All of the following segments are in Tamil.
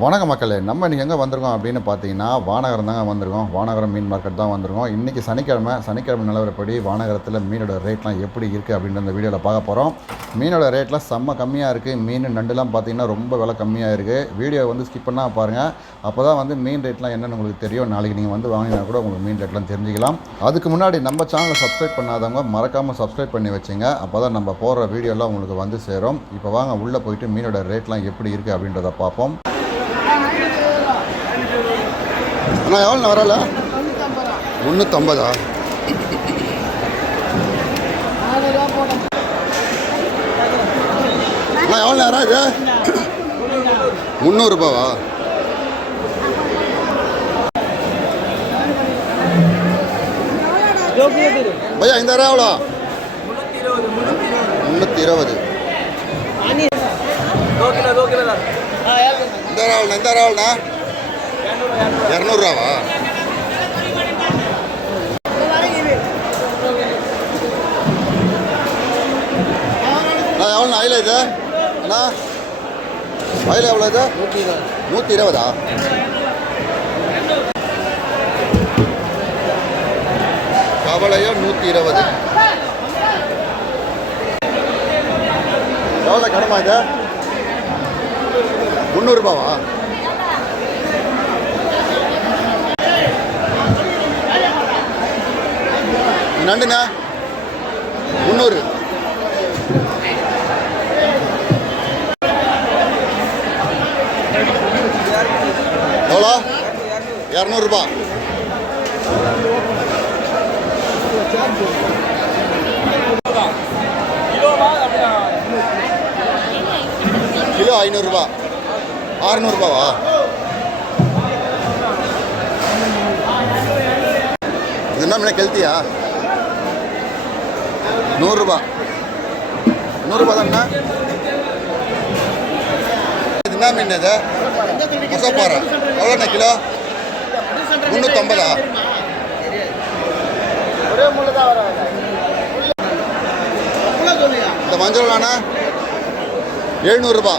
வணக்கம் மக்களே, நம்ம இன்றைக்கி எங்கே வந்திருக்கோம் அப்படின்னு பார்த்தீங்கன்னா வானகரம் தாங்க வந்திருக்கோம். வானகரம் மீன் மார்க்கெட் தான் வந்திருக்கோம். இன்றைக்கி சனிக்கிழமை நிலவரப்படி வானகரத்தில் மீனோட ரேட்லாம் எப்படி இருக்குது அப்படின்ற அந்த வீடியோவில் பார்க்க போகிறோம். மீனோட ரேட்லாம் செம்ம கம்மியாக இருக்குது. மீன் நண்டுலாம் பார்த்திங்கன்னா ரொம்ப விலை கம்மியாக இருக்குது. வீடியோ ஸ்கிப் பண்ணால் பாருங்கள். அப்போ தான் மீன் ரேட்லாம் என்னென்னு உங்களுக்கு தெரியும். நாளைக்கு நீங்கள் வாங்கினா கூட உங்களுக்கு மீன் ரேட்லாம் தெரிஞ்சிக்கலாம். அதுக்கு முன்னாடி நம்ம சேனலை சப்ஸ்கிரைப் பண்ணாதவங்க மறக்காமல் சப்ஸ்கிரைப் பண்ணி வச்சுங்க. அப்போ தான் நம்ம போடுற வீடியோலாம் உங்களுக்கு சேரும். இப்போ வாங்க உள்ளே போயிட்டு மீனோட ரேட்லாம் எப்படி இருக்குது அப்படின்றத பார்ப்போம். அண்ணா எவ்வளோ வரல? 350. அண்ணா எவ்வளோ நேரம் இது? 300 ரூபாவா? பையா இந்த ரூபா எவ்வளோ? 320. இந்த ராவல்ண்ணா 200 ரூபாவா? அண்ணா எவ்வளோண்ணா அயில இது? அண்ணா அயில எவ்வளோ இது? 120. கவலையோ 120. எவ்வளோ கடமா இது? 300 ரூபாவா? நண்டுண்ணா 300. எவ்வளோ? 200 ரூபா. கிலோ 500 ரூபா. 600 ரூபாவா? இது என்ன மீன் கெளுத்தியா? 100 ரூபா. 100 ரூபா தானே? இது என்ன மீன் இது? மொசப்பாறை. எவ்வளோண்ணா கிலோ? 350. இந்த மஞ்சள் தானே 700 ரூபா.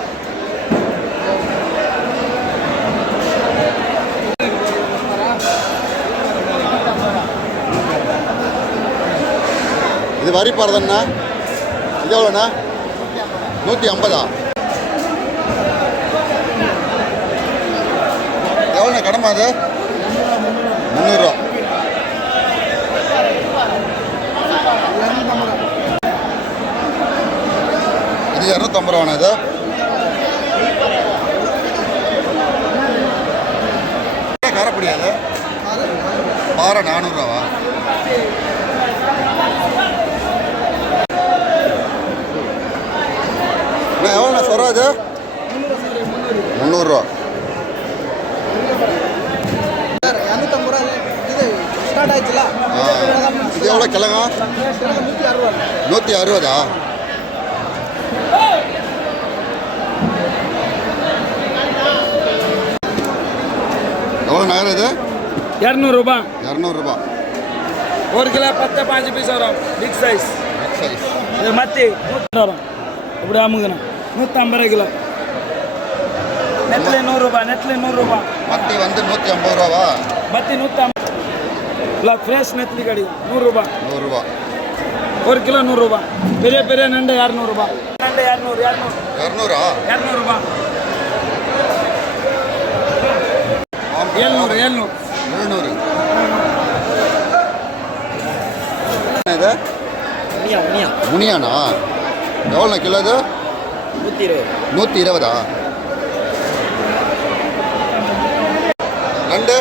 இது வரி பாருதண்ணா. இது எவ்வளோண்ணா? 150. எவ்வளோண்ணா கடமா அது? 300 ரூபா. இது 250 ரூபாண்ணா. இது காரப்படியாது. பாறை 400 ரூபாவா? எவ்வளோண்ணா சொல்கிறா? இது 300 ரூபா. இது எவ்வளோ கிழங்கா? 160. எவ்வளோ நேரம் இது? 200 ரூபா. 200 ரூபா. 1 கிலோ 10 5 பீஸ் வரும். Big size. இது மத்தி 100 வரும். இப்படி அமுங்கணும். 150 கிலோ. நெத்திலி 100 ரூபா. நெத்திலி 100 ரூபா. மத்தி 150 ரூபாவா? மத்தி 150. இல்லை ஃப்ரெஷ் நெத்திலி கிடைக்கும். 100 ரூபா. 100 ரூபா. 1 கிலோ 100 ரூபா. பெரிய பெரிய நண்டு 200 ரூபா. நண்டு 200. 200. 200 ரூபா. 700. 700. இது முனியாண்ணா எவ்வளோண்ணா கிலோ? இது 120. நண்டு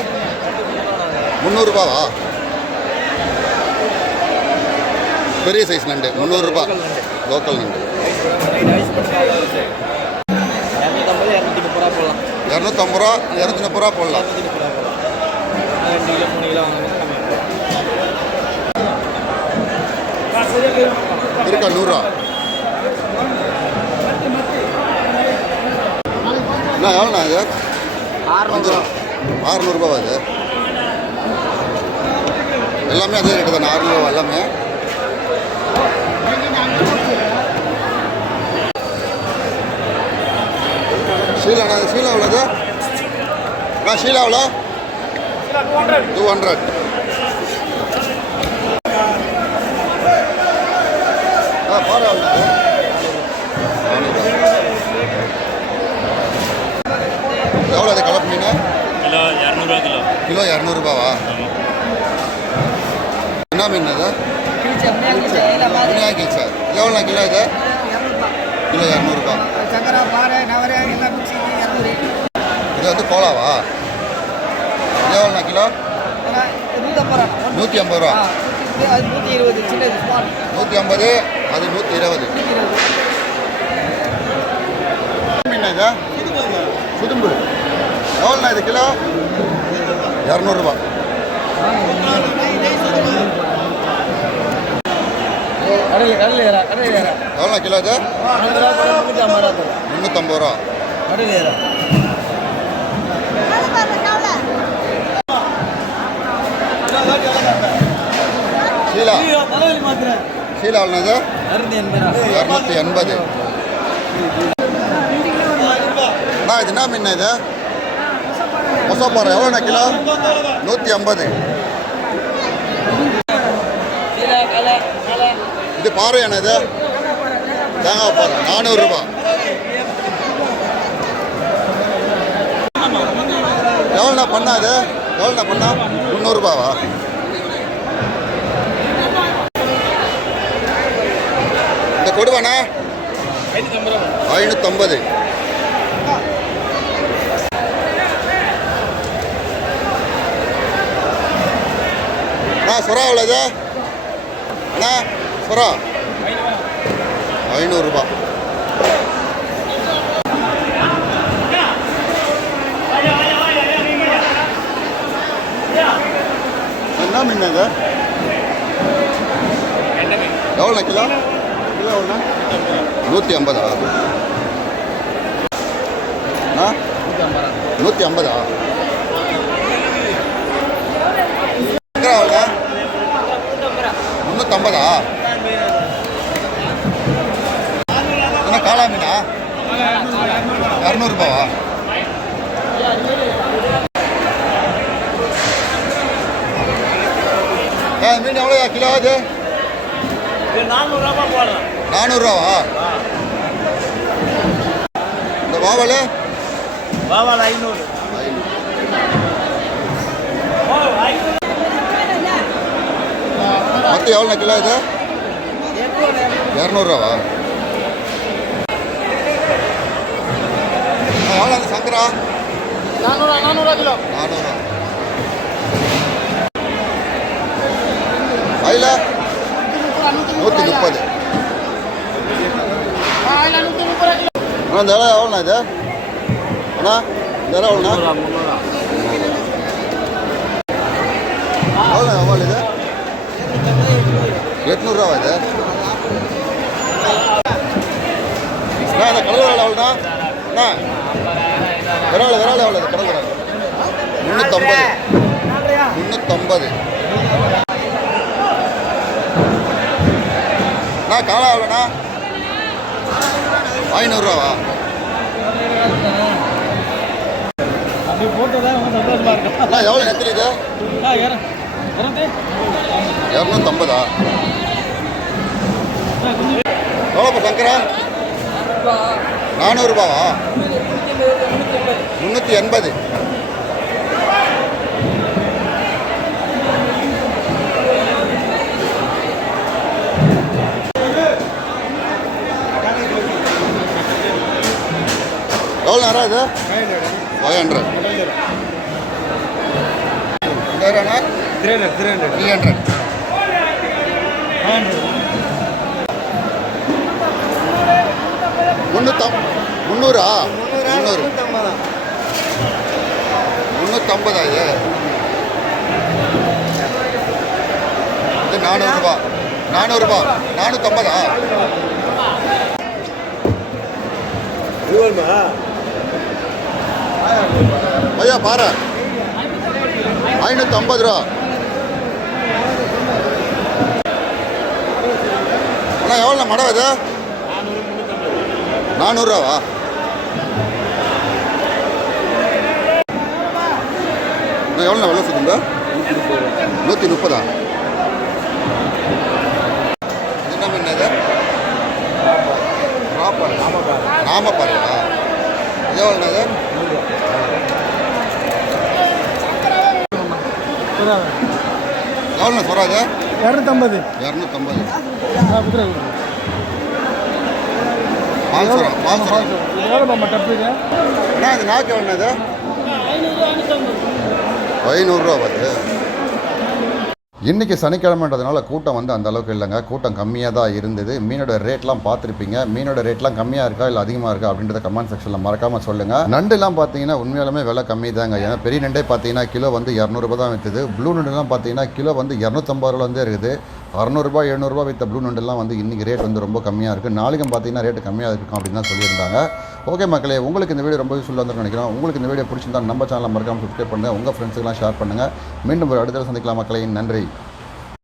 300 ரூபாவா? பெரிய சைஸ் நண்டு 300 ரூபா. லோக்கல் நண்டு 250 ரூபா. 230 ரூபா போடலாம். இருக்கா 100 ரூபா? அண்ணா எவ்வளோண்ணா இது? 600 ரூபாவா? அது எல்லாமே அதே ரேட்டு தானே? 600 ரூபா எல்லாமே. சீலை எவ்வளோது? நான் ஷீலாவில் 200. பாரு எவ்வளோ அது கலப்பு மீன்? Kilo 200 kilo. கிலோ 200ரூபாவா? என்ன மீன் அது? விநாயகி சார். எவ்வளோண்ணா கிலோ இது? கிலோ 200ரூபா. இது வந்து கோலாவா? இது எவ்வளோண்ணா கிலோ? 150 ரூபா. 150, அது 120. மீன் இது? சுதும்பு. எவ்வளோண்ணா இது கிலோ? 200ரூபா. எவ்வளோ கிலோ இது? 350 ரூபா. ஷீலா ஷீலா எவ்வளோ இது? 280. அண்ணா இது என்ன மீன் இது? மொசப்பாறை. எவ்வளோண்ணா கிலோ? 150. இது பாறை என்ன இது? தேங்காய் பாறை. 400 ரூபா. எவ்வளோண்ணா பண்ணா அது? எவ்வளோண்ணா பண்ணா? 300 ரூபாவா? இந்த கொடுவாண்ணா 550. அண்ணா சுறா எவ்வளோ இது? அண்ணா சுறா 500 ரூபா. என்ன மீன் இது? எவ்வளோண்ணா கிலோ? கிலோ எவ்வளோண்ணா? 150. அண்ணா 150. எவ்வளோண்ணா? 350. என்ன காளா மீனா? 200 ரூபாவா? மீன் எவ்வளோ கிலோ அது? 400 ரூபா போடலாம். 400 ரூபாவா? இந்த வாவல்? வாவால் 500. மொத்தம் எவ்வளோ கிலோ இது? 200 ரூபாவா? எவ்வளோ அந்த சங்கரா? 400 கிலோ. 400. அதில் 130. அண்ணா இந்த இலை எவ்வளோண்ணா இது? அண்ணா இந்த இலை எவ்வளோண்ணா? 300. எவ்வளோ எவ்வளோ இது? 800 ரூபா இது? அண்ணா இந்த கடல் விரால் எவ்வளோண்ணா? அண்ணா விரால் எவ்வளோ இது? கடல் விரால் 350. அண்ணா காளா எவ்வளோண்ணா? 500 ரூபாவா? அப்படி போட்டோதான் சந்தோஷமா இருக்கும். அண்ணா எவ்வளோ நெத்திரி இது? 250. எவ்வளோப்பா சங்கரா? 400 ரூபாவா? 380. எவ்வளோ நேரம் இது? 500. இந்த நேரம்னா 300. 300. 350 இது? இது 400 ரூபா. 400 ரூபா. 450. ஐயா பாரு 550 ரூபா. அண்ணா எவ்வளோ மடம் இது? 400 ரூபாவா? எவ்வளோ விலை சொல்லுங்க? 130. என்ன மீன் இது? ராமப்பாறையா? இது எவ்வளோ இது? எவ்வளோ சொல்கிறாங்க? 250. 250. பால்சரம் இது நாக்கு எவ்வளோ இது? 500 வருது. இன்றைக்கி சனிக்கிழமைன்றதுனால கூட்டம் வந்து அந்த அளவுக்கு இல்லைங்க. கூட்டம் கம்மியாக தான் இருந்தது. மீனோட ரேட்லாம் பார்த்துருப்பீங்க. மீனோட ரேட்லாம் கம்மியாக இருக்கா இல்லை அதிகமாக இருக்கா அப்படின்றத கமெண்ட் செக்ஷனில் மறக்காமல் சொல்லுங்கள். நண்டுலாம் பார்த்தீங்கன்னா உண்மையாலுமே விலை கம்மி தாங்க. ஏன்னா பெரிய நண்டே பார்த்தீங்கன்னா கிலோ வந்து 200 தான் விற்றுது. ப்ளூ நண்டுலாம் பார்த்தீங்கன்னா கிலோ வந்து 250 ரூபாலேருந்தே இருக்குது. 600 700 விற்ற ப்ளூ நண்டுலாம் வந்து இன்றைக்கி ரேட் வந்து ரொம்ப கம்மியாக இருக்குது. நாளைக்கும் பார்த்தீங்கன்னா ரேட்டு கம்மியாக இருக்கும் அப்படின்னு தான் சொல்லியிருந்தாங்க. ஓகே மக்களே, உங்களுக்கு இந்த வீடியோ ரொம்ப யூஸ்ஃபுல்லாக வந்து நினைக்கிறோம். உங்களுக்கு இந்த வீடியோ பிடிச்சிருந்தா நம்ம சேனலை மறக்காமல் சப்ஸ்கிரைப் பண்ணுங்கள். உங்கள் ஃப்ரெண்ட்ஸுக்கெல்லாம் ஷேர் பண்ணுங்கள். மீண்டும் ஒரு அடுத்த சந்திக்கலாம் மக்களே. நன்றி.